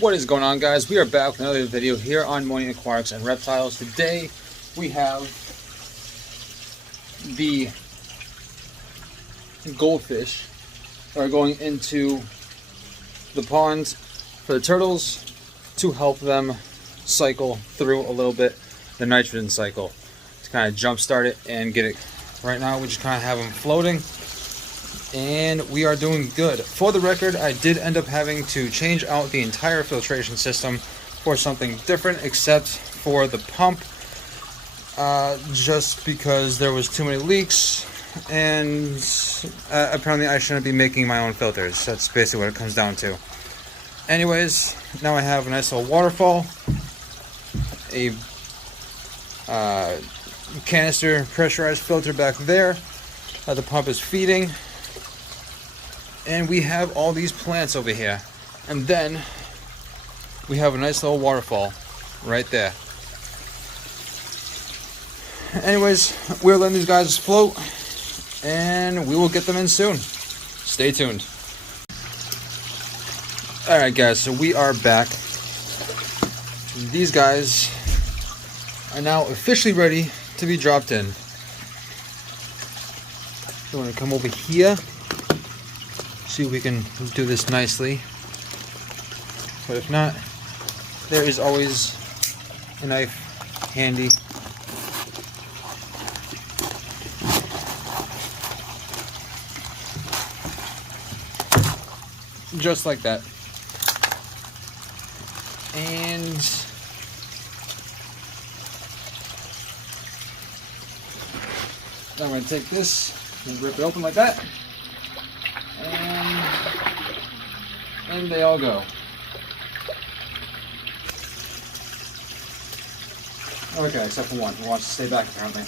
What is going on, guys? We are back with another video here on Ammonia Aquatics and Reptiles. Today we have the goldfish that are going into the pond for the turtles to help them cycle through a little bit the nitrogen cycle to kind of jumpstart it and get it. Right now we just kind of have them floating and we are doing good. For the record, I did end up having to change out the entire filtration system for something different except for the pump, just because there was too many leaks, and apparently I shouldn't be making my own filters. That's basically what it comes down to. Anyways, now I have a nice little waterfall, a canister pressurized filter back there that the pump is feeding, and we have all these plants over here, and then we have a nice little waterfall right there. Anyways, we're letting these guys float and we will get them in soon. Stay tuned. Alright guys, so we are back. These guys are now officially ready to be dropped in. So I'm going to come over here, see if we can do this nicely, but if not, there is always a knife handy. Just like that. And I'm going to take this and rip it open like that. And they all go. Okay, except for one who wants to stay back apparently.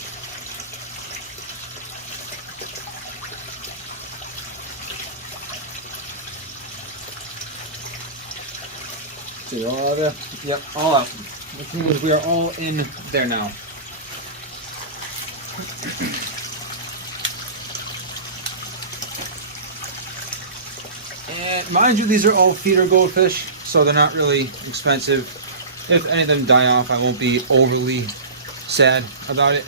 So you're all out there? Yep, all out. Which means we are all in there now. And mind you, these are all feeder goldfish, so they're not really expensive. If any of them die off, I won't be overly sad about it.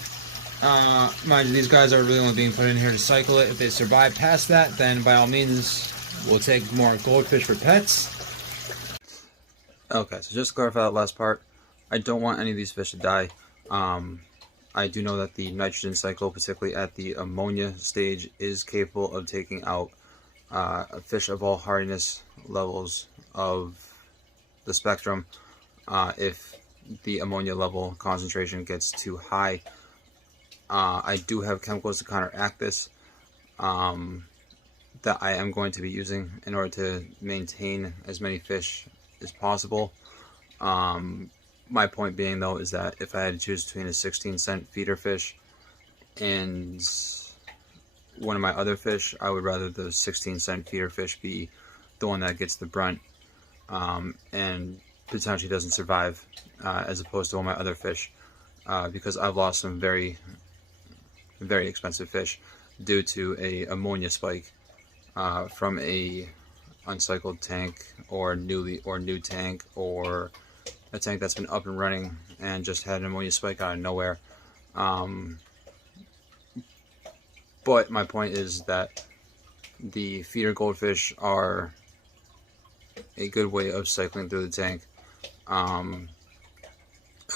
Mind you, these guys are really only being put in here to cycle it. If they survive past that, then by all means, we'll take more goldfish for pets. Okay, so just to clarify that last part, I don't want any of these fish to die. I do know that the nitrogen cycle, particularly at the ammonia stage, is capable of taking out a fish of all hardiness levels of the spectrum. If the ammonia level concentration gets too high, I do have chemicals to counteract this that I am going to be using in order to maintain as many fish as possible. My point being though is that if I had to choose between a 16-cent feeder fish and one of my other fish, I would rather the 16-cent feeder fish be the one that gets the brunt and potentially doesn't survive, as opposed to one of my other fish, because I've lost some very, very expensive fish due to a ammonia spike from a uncycled tank or new tank, or a tank that's been up and running and just had an ammonia spike out of nowhere. But my point is that the feeder goldfish are a good way of cycling through the tank. And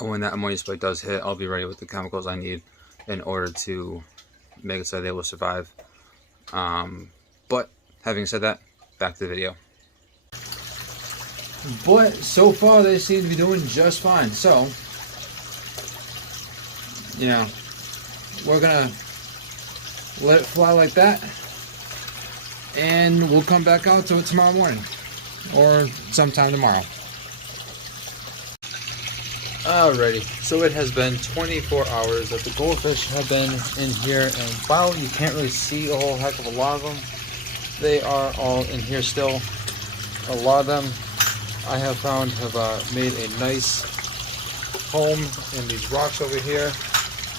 when that ammonia spike does hit, I'll be ready with the chemicals I need in order to make it so they will survive. But having said that, back to the video. But so far they seem to be doing just fine. So, you know, we're gonna let it fly like that, and we'll come back out to it tomorrow morning or sometime tomorrow. Alrighty, so it has been 24 hours that the goldfish have been in here, and while you can't really see a whole heck of a lot of them, they are all in here still. A lot of them I have found have made a nice home in these rocks over here,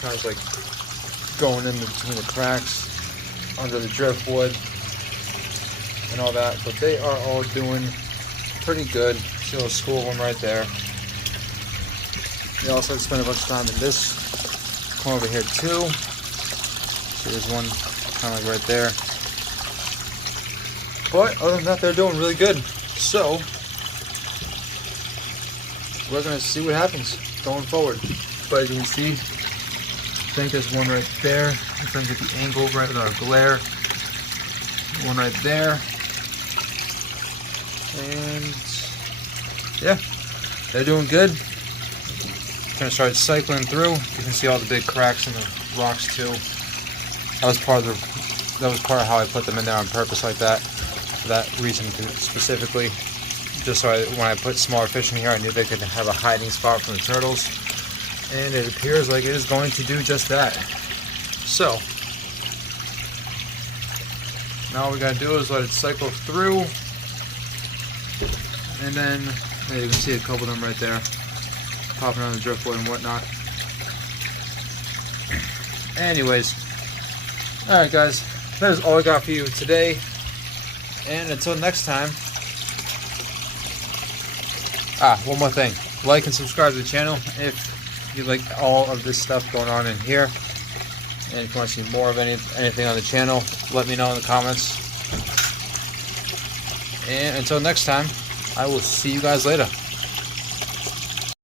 kind of like going in between the cracks, under the driftwood and all that, but they are all doing pretty good. See a little school of them right there. They also spend a bunch of time in this corner over here too. See, there's one kind of like right there. But other than that, they're doing really good. So we're gonna see what happens going forward. But as you can see, I think there's one right there. I'm trying to get the angle right with our glare. One right there. And yeah, they're doing good. Gonna start cycling through. You can see all the big cracks in the rocks too. That was part of how I put them in there on purpose like that. For that reason specifically. Just so when I put smaller fish in here, I knew they could have a hiding spot from the turtles. And it appears like it is going to do just that. So now all we gotta do is let it cycle through. And then you can see a couple of them right there, popping on the driftwood and whatnot. Anyways, alright guys, that is all I got for you today. And until next time, one more thing. Like and subscribe to the channel if you like all of this stuff going on in here. And if you want to see more of anything on the channel, let me know in the comments. And until next time, I will see you guys later.